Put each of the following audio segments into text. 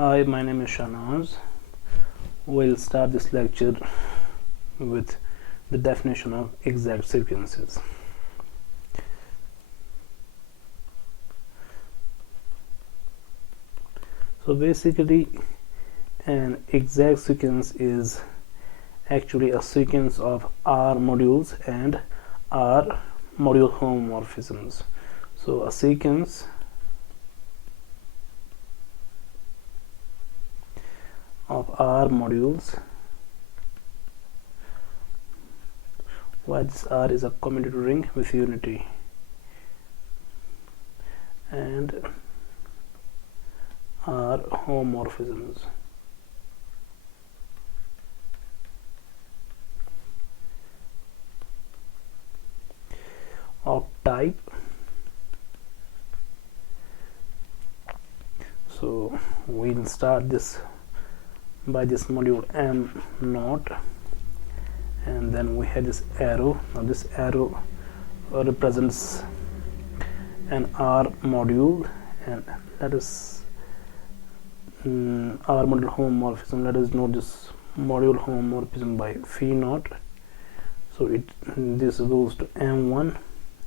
Hi, my name is Shanaz. We'll start this lecture with the definition of exact sequences. So basically, an exact sequence is actually a sequence of R modules and R module homomorphisms. So a sequence of R modules, where this R is a commutative ring with unity, and R homomorphisms. Of type, so we'll start this by this module M naught, and then we have this arrow. Now this arrow represents an R module, and let us R module homomorphism. Let us note this module homomorphism by phi naught. So this goes to M1,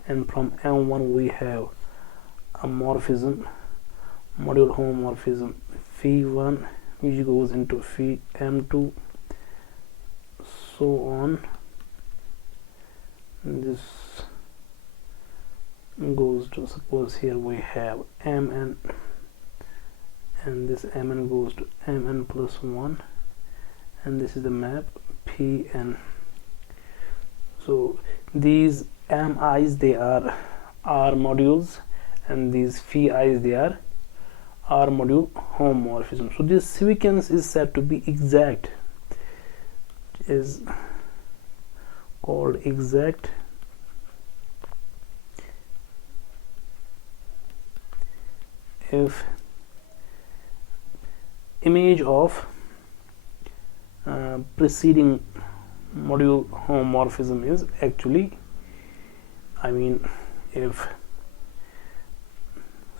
and from M1 we have a morphism, module homomorphism phi1, which goes into phi M2, so on. This goes to, suppose here we have Mn, and this Mn goes to Mn plus 1, and this is the map Pn. So these Mi's, they are R modules, and these phi's, they are R module homomorphism. So this sequence is said to be exact, is called exact if image of preceding module homomorphism is actually, if,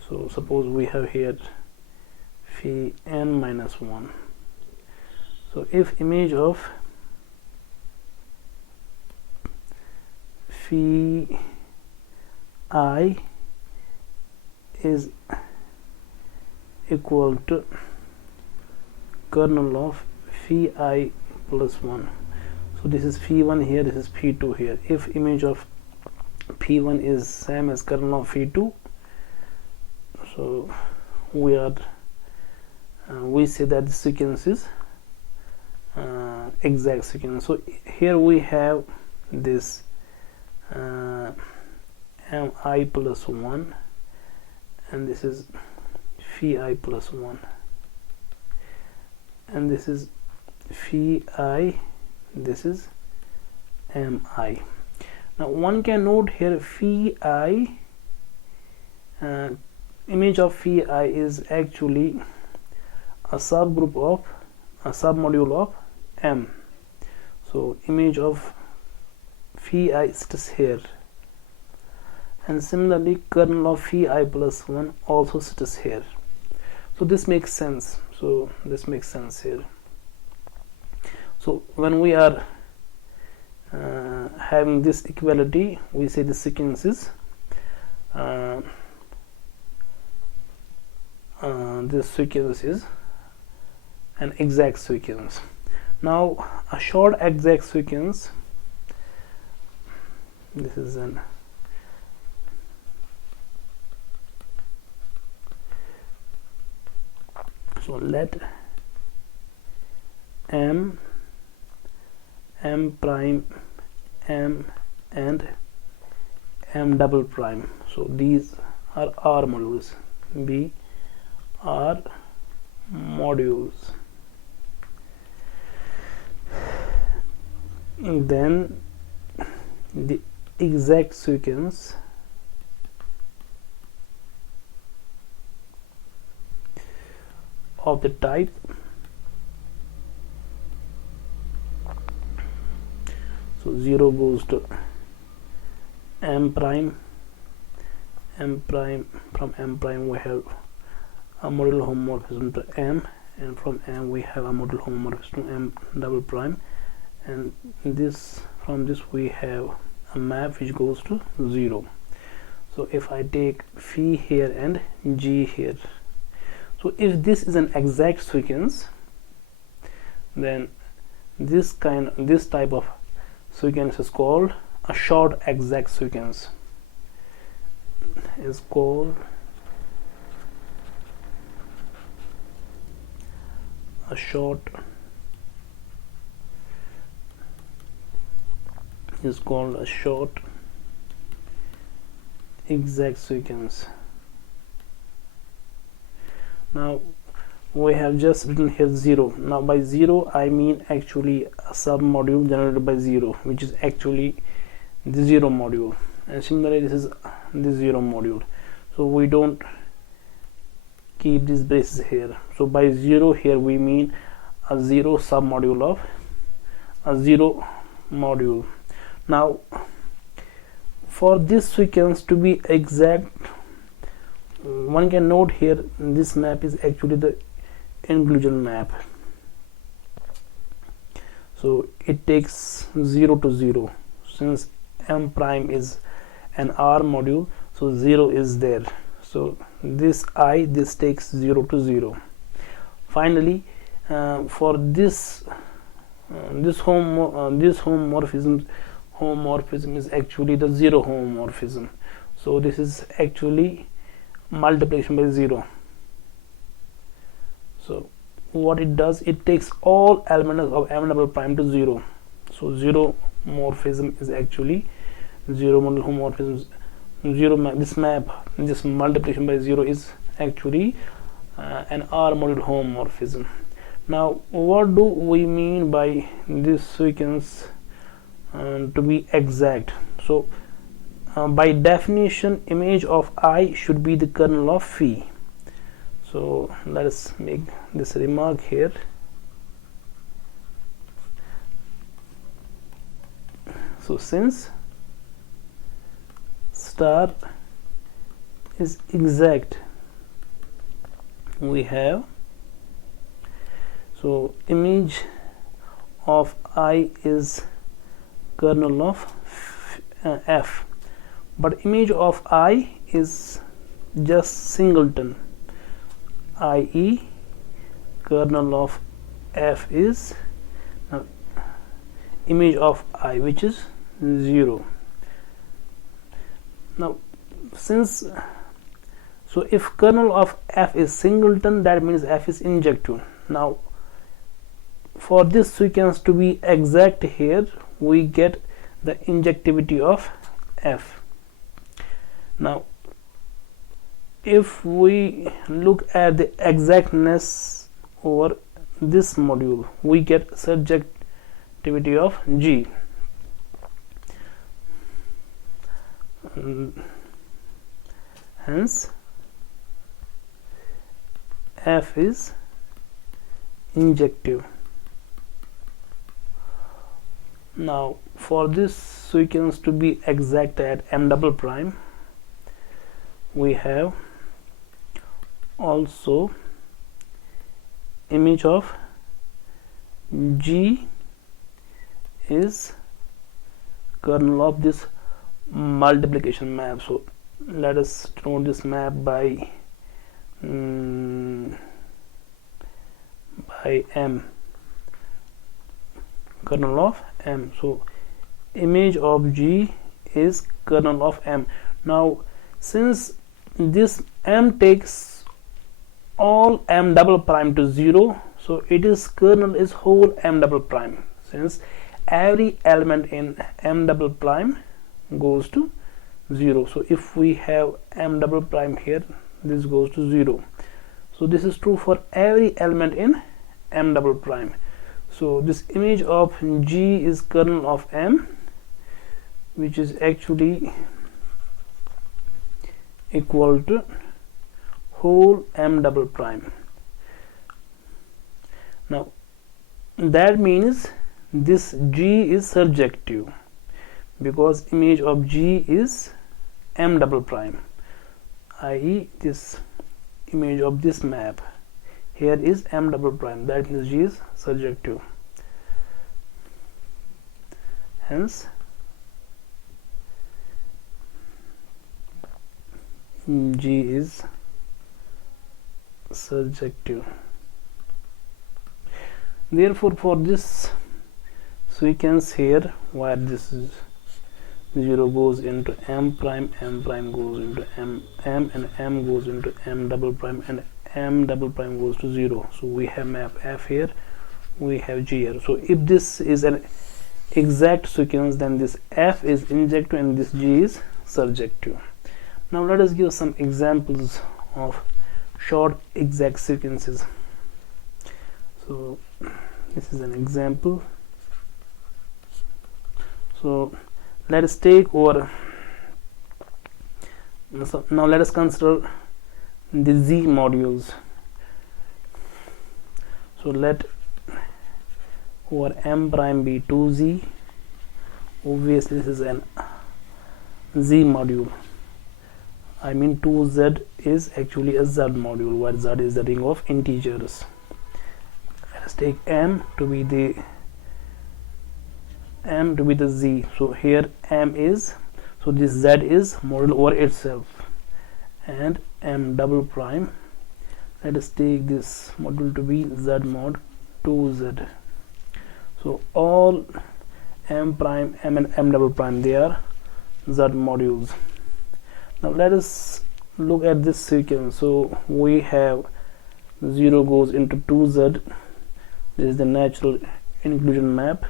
so suppose we have here phi n minus 1. So if image of phi I is equal to kernel of phi I plus 1. So this is phi1 here, this is phi2 here. If image of p1 is same as kernel of phi2, so we say that the sequence is exact sequence. So here we have this mi plus 1, and this is phi I plus 1, and this is phi I, this is mi. Now one can note here phi I, image of phi I is actually a subgroup of a submodule of M. So image of phi I sits here, and similarly kernel of phi I plus 1 also sits here. So this makes sense. So this makes sense here. So when we are having this equality, we say the sequence is this sequence is an exact sequence. Now a short exact sequence, this is an so let m prime, m, and m double prime, so these are R modules, be R modules. And then the exact sequence of the type so 0 goes to m prime, from m prime we have a model homomorphism to m, and from M we have a model homomorphism to M double prime, and this from this we have a map which goes to 0. So if I take phi here and G here, so if this is an exact sequence, then this type of sequence is called a short exact sequence, is called a short exact sequence. Now we have just written here 0. Now by 0 I mean actually a submodule generated by 0, which is actually the 0 module, and similarly this is the 0 module, so we don't keep these braces here. So by 0 here we mean a 0 submodule of a 0 module. Now for this sequence to be exact, one can note here this map is actually the inclusion map, so it takes 0 to 0. Since M prime is an R module, so 0 is there, so this takes 0 to 0. Finally for this homomorphism is actually the 0 homomorphism, so this is actually multiplication by 0. So what it does, it takes all elements of M double prime to 0. So 0 morphism is actually 0 model homomorphism. This multiplication by 0 is actually an R model homomorphism. Now what do we mean by this sequence to be exact? So by definition, image of I should be the kernel of phi. So let us make this remark here. So since star is exact, we have, so image of I is kernel of F, but image of I is just singleton, i.e. kernel of F is image of I, which is 0. Now since, so if kernel of F is singleton, that means F is injective. Now for this sequence to be exact here, we get the injectivity of F. Now if we look at the exactness over this module, we get surjectivity of G. Hence F is injective. Now for this sequence to be exact at M double prime, we have also image of G is kernel of this multiplication map. So let us denote this map by M, kernel of M. So image of G is kernel of M. Now since this M takes all M double prime to 0, so it is kernel is whole M double prime, since every element in M double prime goes to 0. So if we have M double prime here, this goes to 0. So this is true for every element in M double prime. So this image of G is kernel of M, which is actually equal to whole M double prime. Now that means this G is surjective, because image of G is M double prime, i.e. this image of this map here is m double prime, that means G is surjective. Hence G is surjective. Therefore, for this sequence here, where this is 0 goes into m prime goes into m, and m goes into m double prime, and m double prime goes to 0. So we have map F here, we have G here. So if this is an exact sequence, then this F is injective and this G is surjective. Now let us give some examples of short exact sequences. So this is an example. So let us take over. So now let us consider the Z modules. So let over m prime be 2z. Obviously this is an Z module. I mean 2z is actually a Z module, where Z is the ring of integers. Let us take m to be the Z. So here m is, so this Z is module over itself, and m double prime, let us take this module to be Z mod 2z. So all m prime, m and m double prime, they are Z modules. Now let us look at this sequence. So we have 0 goes into 2z, this is the natural inclusion map.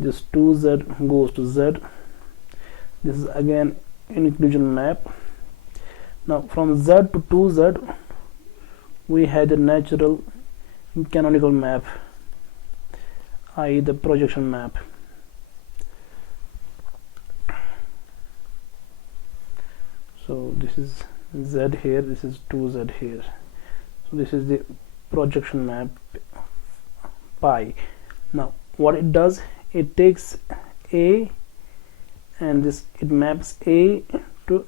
This 2z goes to z, this is again inclusion map. Now from z to 2z we had the natural canonical map, i.e. the projection map. So this is z here, this is 2z here. So this is the projection map pi. Now what it does, it takes a and this, it maps a to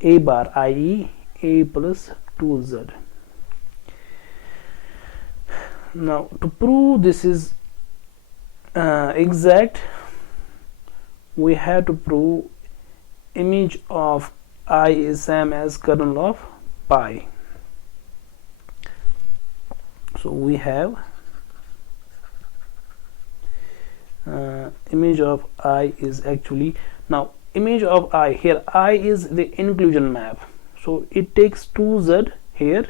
a bar, i.e. a plus 2z. Now to prove this is exact, we have to prove image of I is same as kernel of pi. So we have image of I is actually, now image of I here, I is the inclusion map, so it takes 2z here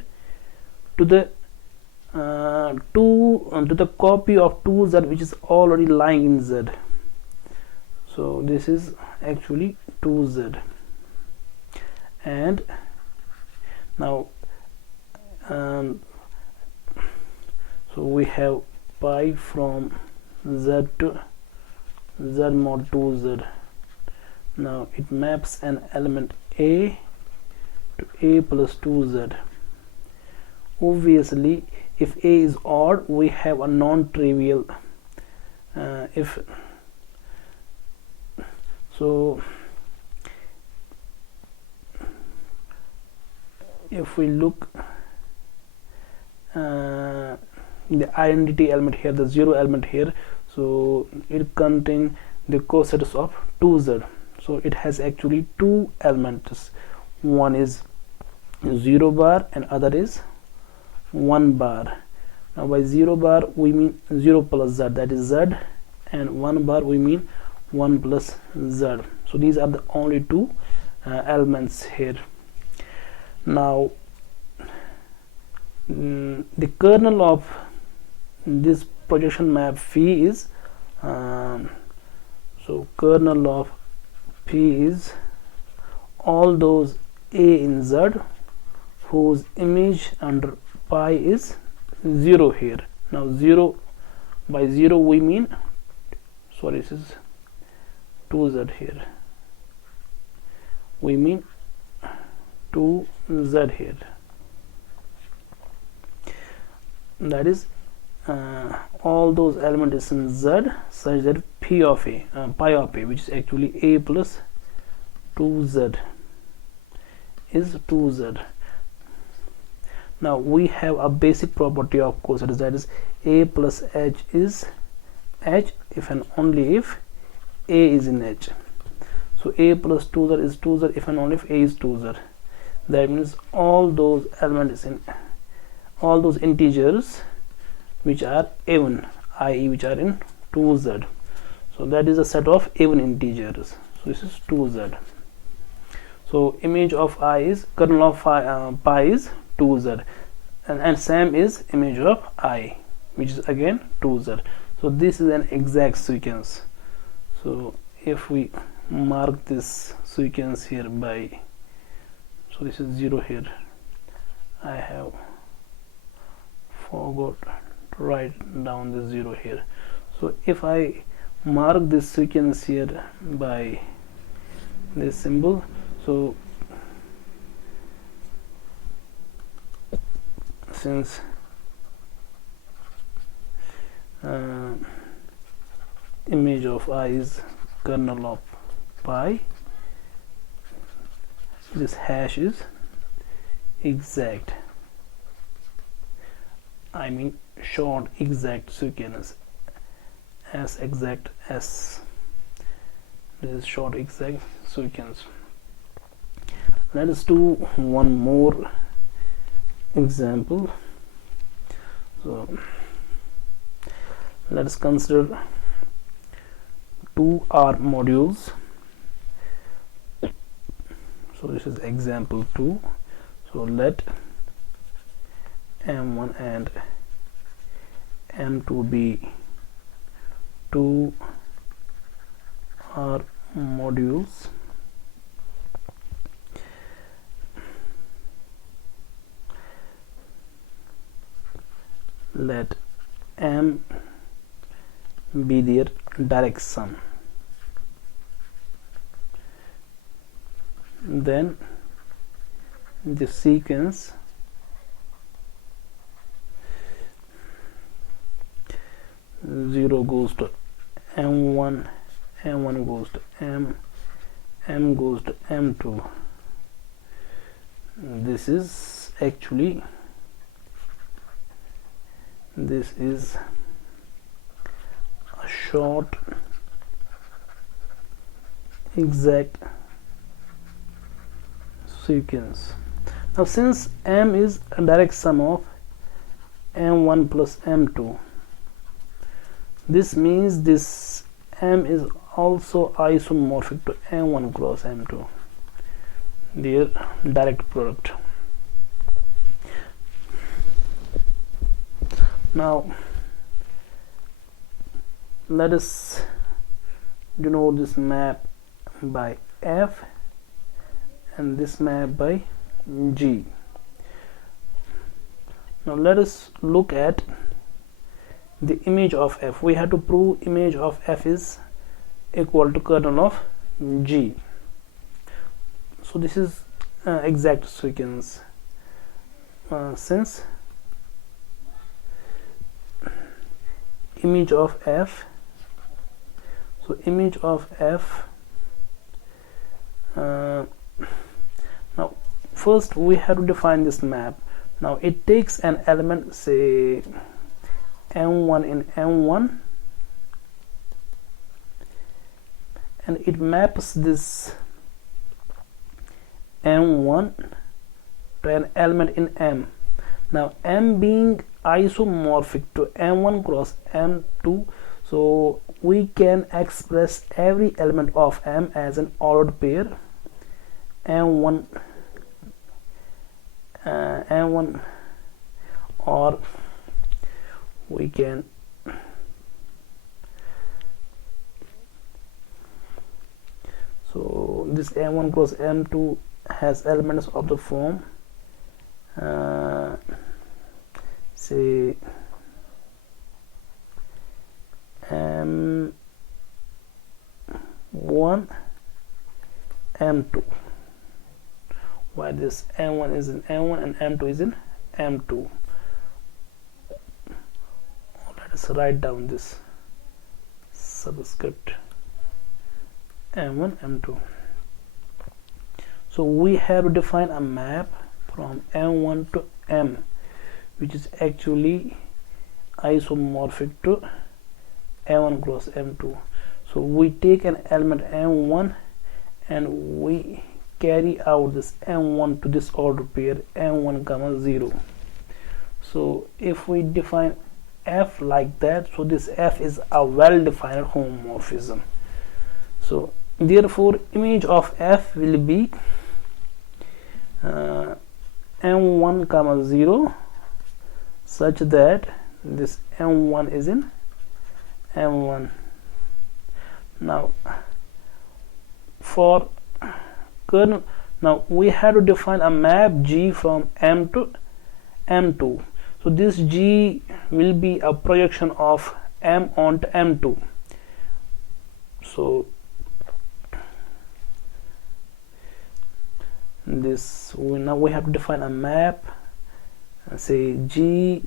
to the to the copy of 2z which is already lying in z. So this is actually 2z, and now so we have pi from z to z mod 2z. Now it maps an element a to a plus 2z. Obviously if a is odd, we have a non-trivial if so if we look the identity element here, the 0 element here, so it contains the cosets of 2z. So it has actually two elements, one is 0 bar and other is 1 bar. Now by 0 bar we mean 0 plus z, that is z, and 1 bar we mean 1 plus z. So these are the only two elements here. Now the kernel of this projection map phi is so kernel of P is all those a in z whose image under pi is 0 here. Now 0, by 0 we mean, sorry, this is 2z here, we mean 2z here, that is all those elements in z such that p of a, pi of a, which is actually a plus 2z, is 2z. Now we have a basic property of cosets, that is a plus h is h if and only if a is in h. So a plus 2z is 2z if and only if a is 2z. That means all those elements in all those integers which are even, i.e. which are in 2z. So that is a set of even integers. So this is 2z. So image of I is kernel of pi is 2z, and same is image of I, which is again 2z. So this is an exact sequence. So if we mark this sequence here by, so this is 0 here, I have forgot to write down this 0 here. So if I mark this sequence here by this symbol, so since image of I is kernel of pi, this hash is exact, I mean short exact sequence, as exact as this is short exact sequence. Let us do one more example. So let us consider 2 R modules. So this is example 2. So let M1 and M2 be 2 R modules. Let M be their direct sum. Then the sequence zero goes to M1, M1 goes to M, M goes to M2. This is actually, this is a short exact sequence. Now since M is a direct sum of M1 plus M2, this means this M is also isomorphic to M1 cross M2, their direct product. Now let us denote this map by F and this map by G. Now let us look at the image of F. We have to prove image of F is equal to kernel of G. So this is exact sequence, since image of F, so image of F, now first we have to define this map. Now it takes an element, say M1 in M1, and it maps this M1 to an element in M. Now M being isomorphic to M1 cross M2, so we can express every element of M as an ordered pair, M1 M1, or we can so this M1 cross M2 has elements of the form say M1 M2, while this M1 is in M1 and M2 is in M2. Let us write down this subscript M1 M2. So we have to define a map from M1 to M, which is actually isomorphic to m1 cross m2. So we take an element m1 and we carry out this m1 to this order pair m1 comma 0. So if we define f like that, so this f is a well-defined homomorphism. So therefore image of f will be m1 comma 0 such that this m1 is in m1. Now for kernel, now we have to define a map G from M to M2. So this G will be a projection of M onto M2. So this now we have to define a map, say G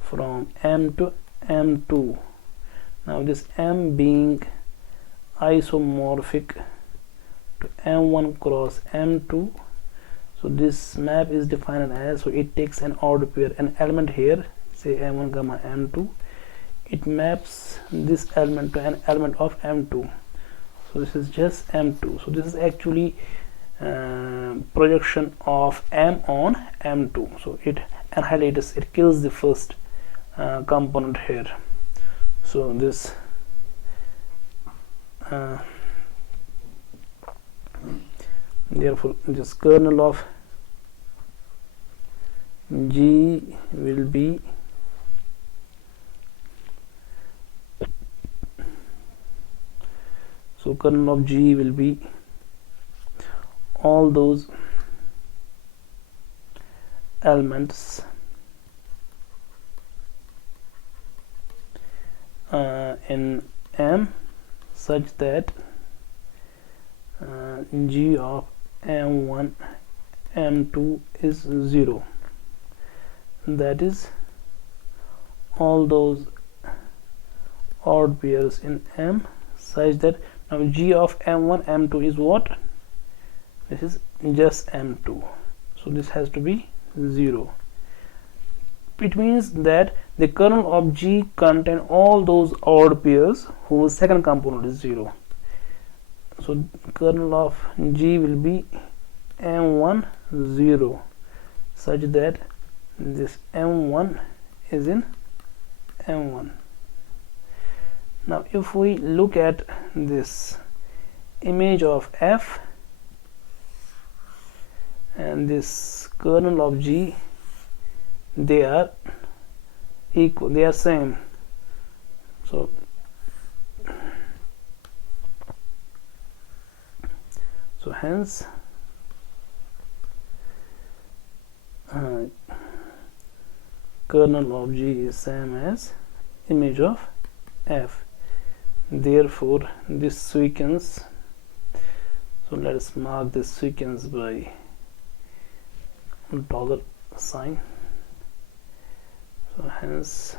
from M to M2. Now this M being isomorphic to M1 cross M2. So this map is defined as, so it takes an order pair, an element here, say M1 comma M2. It maps this element to an element of M2. So this is just M2. So this is actually projection of M on M2. So it annihilates, it kills the first component here. So this therefore this kernel of G will be kernel of G will be all those elements in M such that G of M1 M2 is 0. That is all those odd pairs in M such that now G of M1 M2 is what? This is just M2. So this has to be 0. It means that the kernel of G contain all those odd pairs whose second component is 0. So kernel of G will be M1 0 such that this M1 is in M1. Now if we look at this image of F and this kernel of G, they are equal, they are same. So hence kernel of G is same as image of F. Therefore this sequence, so let us mark this sequence by dollar sign. So hence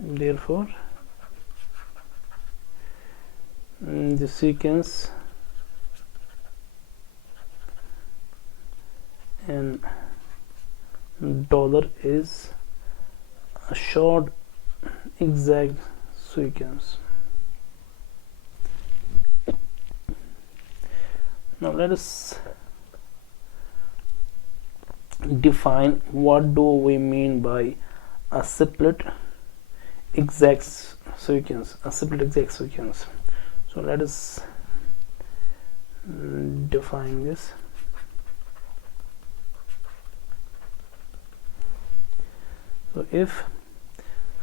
therefore the sequence in dollar is a short exact sequence. Now let us define what do we mean by a split exact sequence, So let us define this. So if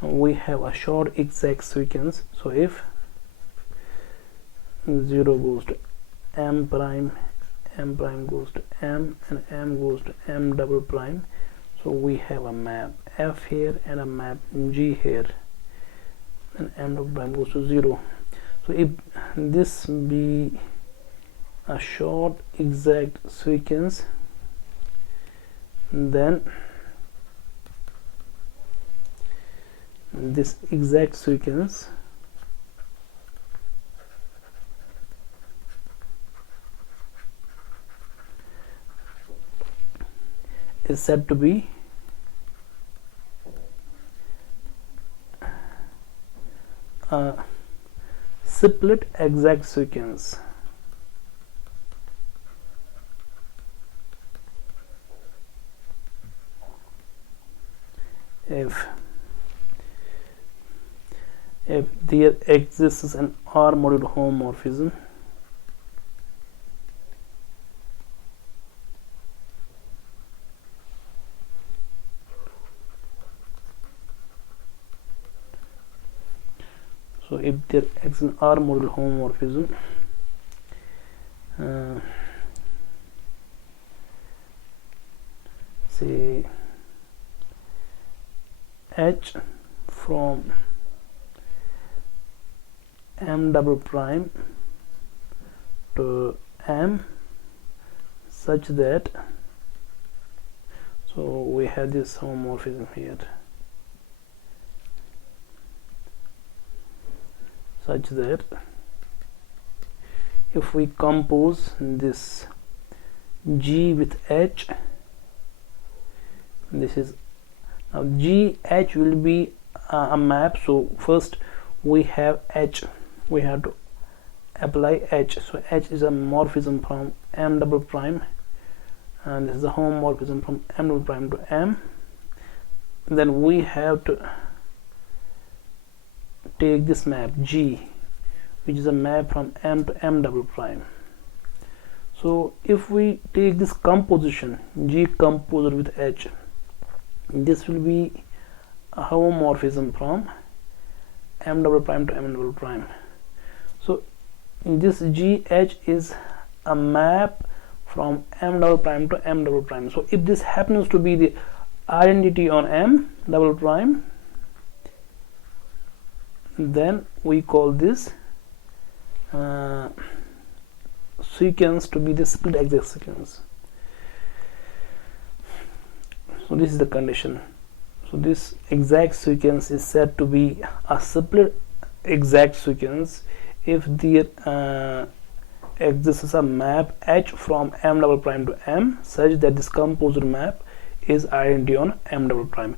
we have a short exact sequence, so if 0 goes to M prime, M prime goes to M, and M goes to M double prime, so we have a map F here and a map G here, and M double prime goes to 0. So if this be a short exact sequence, then this exact sequence is said to be a split exact sequence. If there exists an R module homomorphism so if there exists an R module homomorphism say H from M double prime to M such that, so we have this homomorphism here, such that if we compose this G with H, this is now G H will be a map. So first we have H, we have to apply H. So H is a morphism from M double prime, and this is a homomorphism from M double prime to M. Then we have to take this map G, which is a map from M to M double prime. So if we take this composition G composed with H, this will be a homomorphism from M double prime to M double prime. So this GH is a map from M double prime to M double prime. So if this happens to be the identity on M double prime, then we call this sequence to be the split exact sequence. So this is the condition. So this exact sequence is said to be a split exact sequence if there exists a map H from M double prime to M such that this composed map is identity on M double prime.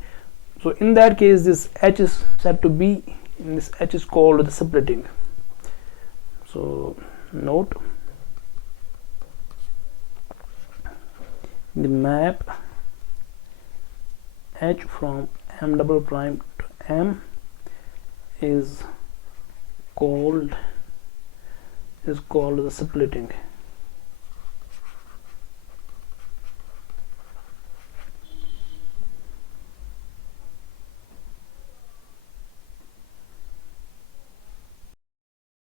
So in that case, this H is said to be, this H is called the splitting. So note, the map H from M double prime to M is called the splitting.